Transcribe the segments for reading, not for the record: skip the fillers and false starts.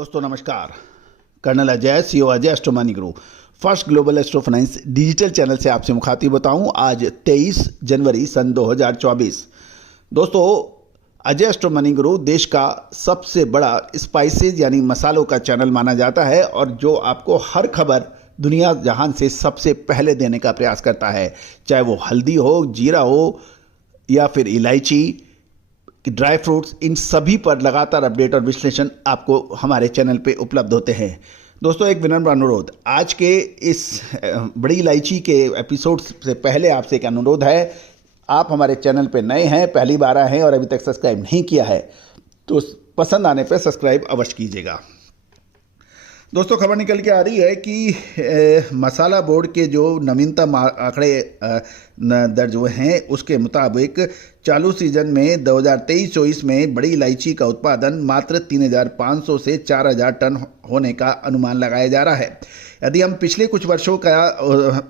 दोस्तों नमस्कार। Colonel Ajay, CEO Ajay astro money group, first global astro finance digital channel से आपसे मुखातिब होता हूं। आज 23 जनवरी सन 2024। दोस्तों, अजय एस्ट्रो मनी ग्रुप देश का सबसे बड़ा स्पाइसेज यानी मसालों का चैनल माना जाता है और जो आपको हर खबर दुनिया जहान से सबसे पहले देने का प्रयास करता है, चाहे वो हल्दी हो, जीरा हो या फिर इलायची, ड्राई फ्रूट्स, इन सभी पर लगातार अपडेट और विश्लेषण आपको हमारे चैनल पे उपलब्ध होते हैं। दोस्तों, एक विनम्र अनुरोध, आज के इस बड़ी इलायची के एपिसोड से पहले आपसे एक अनुरोध है। आप हमारे चैनल पे नए हैं, पहली बार आए हैं और अभी तक सब्सक्राइब नहीं किया है तो पसंद आने पे सब्सक्राइब अवश्य कीजिएगा। दोस्तों, खबर निकल के आ रही है कि मसाला बोर्ड के जो नवीनतम आंकड़े दर्ज हुए हैं उसके मुताबिक चालू सीजन में 2023-24 में बड़ी इलायची का उत्पादन मात्र 3,500 से 4,000 टन होने का अनुमान लगाया जा रहा है। यदि हम पिछले कुछ वर्षों का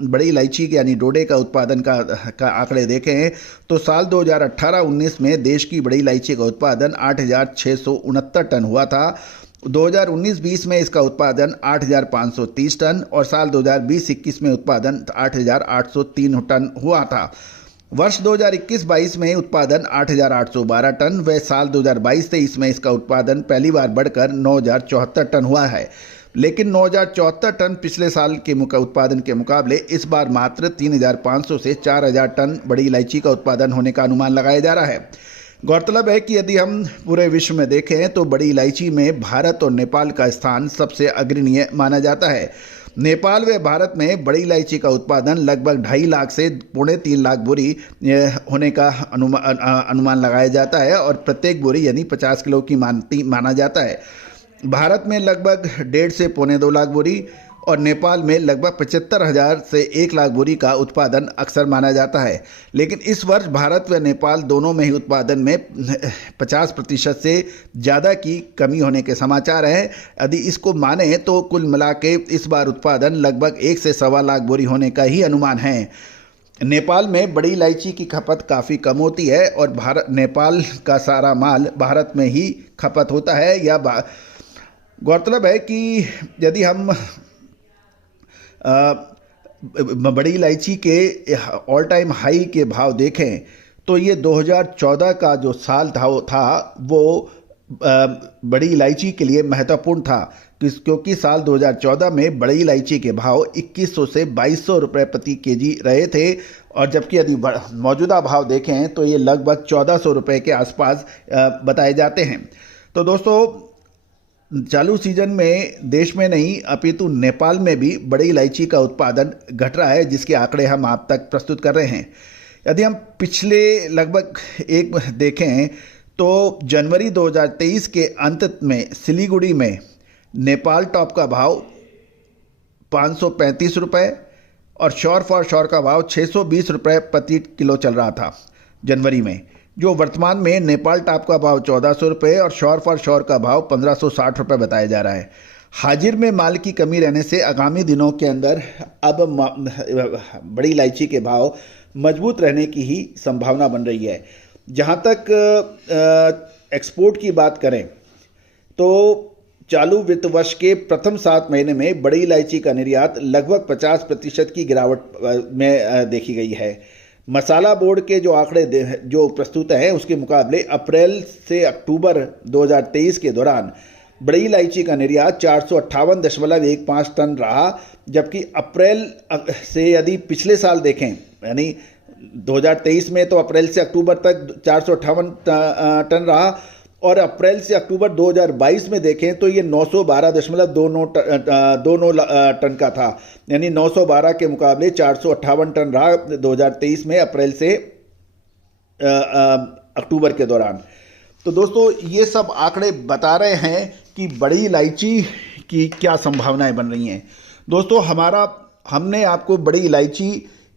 बड़ी इलायची यानी डोडे का उत्पादन का आंकड़े देखें तो साल 2018-19 में देश की बड़ी इलायची का उत्पादन 8,669 टन हुआ था। 2019-20 में इसका उत्पादन 8,530 टन और साल 2020-21 में उत्पादन 8,803 टन हुआ था। वर्ष 2021-22 में उत्पादन 8,812 टन व साल 2022-23 में इसका उत्पादन पहली बार बढ़कर 9,074 टन हुआ है। लेकिन 9,074 टन पिछले साल के उत्पादन के मुकाबले इस बार मात्र 3,500 से 4,000 टन बड़ी इलायची का उत्पादन होने का अनुमान लगाया जा रहा है। गौरतलब है कि यदि हम पूरे विश्व में देखें तो बड़ी इलायची में भारत और नेपाल का स्थान सबसे अग्रणीय माना जाता है। नेपाल व भारत में बड़ी इलायची का उत्पादन लगभग 2.5 लाख से 3.25 लाख बोरी होने का अनुमान लगाया जाता है और प्रत्येक बोरी यानी 50 किलो की माना जाता है। भारत में लगभग 1.5 से 2.25 लाख बोरी और नेपाल में लगभग 75,000 से 1 लाख बोरी का उत्पादन अक्सर माना जाता है। लेकिन इस वर्ष भारत व नेपाल दोनों में ही उत्पादन में 50% से ज़्यादा की कमी होने के समाचार हैं। यदि इसको माने तो कुल मिला के इस बार उत्पादन लगभग 1 से 1.25 लाख बोरी होने का ही अनुमान है। नेपाल में बड़ी इलायची की खपत काफ़ी कम होती है और नेपाल का सारा माल भारत में ही खपत होता है। गौरतलब है कि यदि हम बड़ी इलायची के ऑल टाइम हाई के भाव देखें तो ये 2014 का जो साल था वो बड़ी इलायची के लिए महत्वपूर्ण था, क्योंकि साल 2014 में बड़ी इलायची के भाव 2100 से 2200 रुपये प्रति केजी रहे थे और जबकि यदि मौजूदा भाव देखें तो ये लगभग 1400 रुपये के आसपास बताए जाते हैं। तो दोस्तों, चालू सीजन में देश में नहीं अपितु नेपाल में भी बड़ी इलायची का उत्पादन घट रहा है, जिसके आंकड़े हम आप तक प्रस्तुत कर रहे हैं। यदि हम पिछले लगभग एक देखें तो जनवरी 2023 के अंत में सिलीगुड़ी में नेपाल टॉप का भाव 535 रुपये और श्योर फॉर श्योर का भाव 620 रुपये प्रति किलो चल रहा था जनवरी में, जो वर्तमान में नेपाल टॉप का भाव 1,400 रुपये और श्योर फॉर श्योर का भाव 1,560 रुपये बताया जा रहा है। हाजिर में माल की कमी रहने से आगामी दिनों के अंदर अब बड़ी इलायची के भाव मजबूत रहने की ही संभावना बन रही है। जहां तक एक्सपोर्ट की बात करें तो चालू वित्त वर्ष के प्रथम 7 महीने में बड़ी इलायची का निर्यात लगभग 50% की गिरावट में देखी गई है। मसाला बोर्ड के जो आंकड़े जो प्रस्तुत हैं उसके मुकाबले अप्रैल से अक्टूबर 2023 के दौरान बड़ी इलायची का निर्यात 458.15 टन रहा, जबकि अप्रैल से यदि पिछले साल देखें यानी 2023 में तो अप्रैल से अक्टूबर तक 458 टन रहा और अप्रैल से अक्टूबर 2022 में देखें तो ये 912.29 टन का था, यानी 912 के मुकाबले 458 टन रहा 2023 में अप्रैल से अक्टूबर के दौरान। तो दोस्तों, ये सब आंकड़े बता रहे हैं कि बड़ी इलायची की क्या संभावनाएं बन रही हैं। दोस्तों, हमने आपको बड़ी इलायची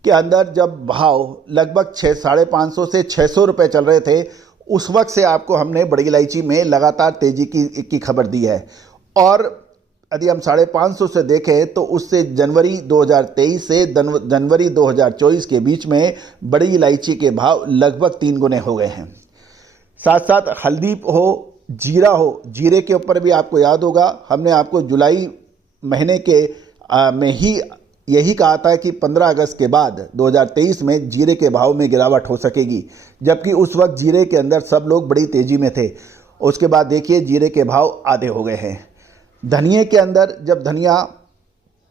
के अंदर जब भाव लगभग 550 से 600 रुपये चल रहे थे उस वक्त से आपको हमने बड़ी इलायची में लगातार तेजी की खबर दी है और यदि हम 550 से देखें तो उससे जनवरी 2023 से जनवरी 2024 के बीच में बड़ी इलायची के भाव लगभग 3 गुने हो गए हैं। साथ साथ हल्दी हो जीरा हो, जीरे के ऊपर भी आपको याद होगा हमने आपको जुलाई महीने के में ही यही कहा था कि 15 अगस्त के बाद 2023 में जीरे के भाव में गिरावट हो सकेगी, जबकि उस वक्त जीरे के अंदर सब लोग बड़ी तेज़ी में थे। उसके बाद देखिए जीरे के भाव आधे हो गए हैं। धनिये के अंदर जब धनिया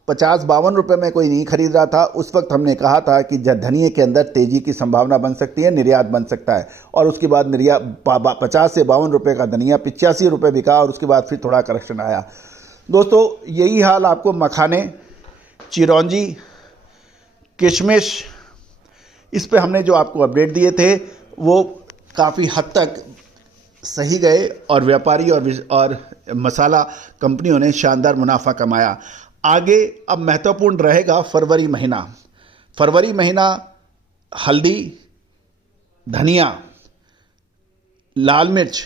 50-52 रुपये में कोई नहीं खरीद रहा था, उस वक्त हमने कहा था कि धनिये के अंदर तेज़ी की संभावना बन सकती है, निर्यात बन सकता है। और उसके बाद निर्यात 50 से 52 रुपये का धनिया 85 रुपये बिका और उसके बाद फिर थोड़ा करेक्शन आया। दोस्तों यही हाल आपको मखाने, चिरौंजी, किशमिश, इस पे हमने जो आपको अपडेट दिए थे वो काफ़ी हद तक सही गए और व्यापारी और मसाला कंपनियों ने शानदार मुनाफा कमाया। आगे अब महत्वपूर्ण रहेगा फरवरी महीना। फरवरी महीना हल्दी, धनिया, लाल मिर्च,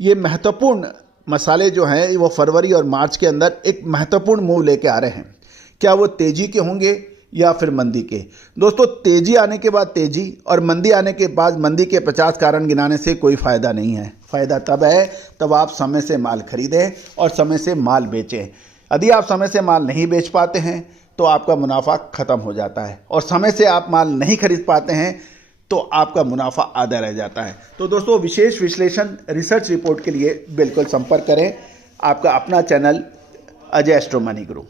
ये महत्वपूर्ण मसाले जो हैं वो फरवरी और मार्च के अंदर एक महत्वपूर्ण मूव लेके आ रहे हैं। क्या वो तेज़ी के होंगे या फिर मंदी के? दोस्तों तेज़ी आने के बाद तेज़ी और मंदी आने के बाद मंदी के 50 कारण गिनाने से कोई फ़ायदा नहीं है। फ़ायदा तब है तब आप समय से माल खरीदें और समय से माल बेचें। यदि आप समय से माल नहीं बेच पाते हैं तो आपका मुनाफा ख़त्म हो जाता है, और समय से आप माल नहीं खरीद पाते हैं तो आपका मुनाफा आधा रह जाता है। तो दोस्तों विशेष विश्लेषण रिसर्च रिपोर्ट के लिए बिल्कुल संपर्क करें। आपका अपना चैनल अजय एस्ट्रो मनी गुरु।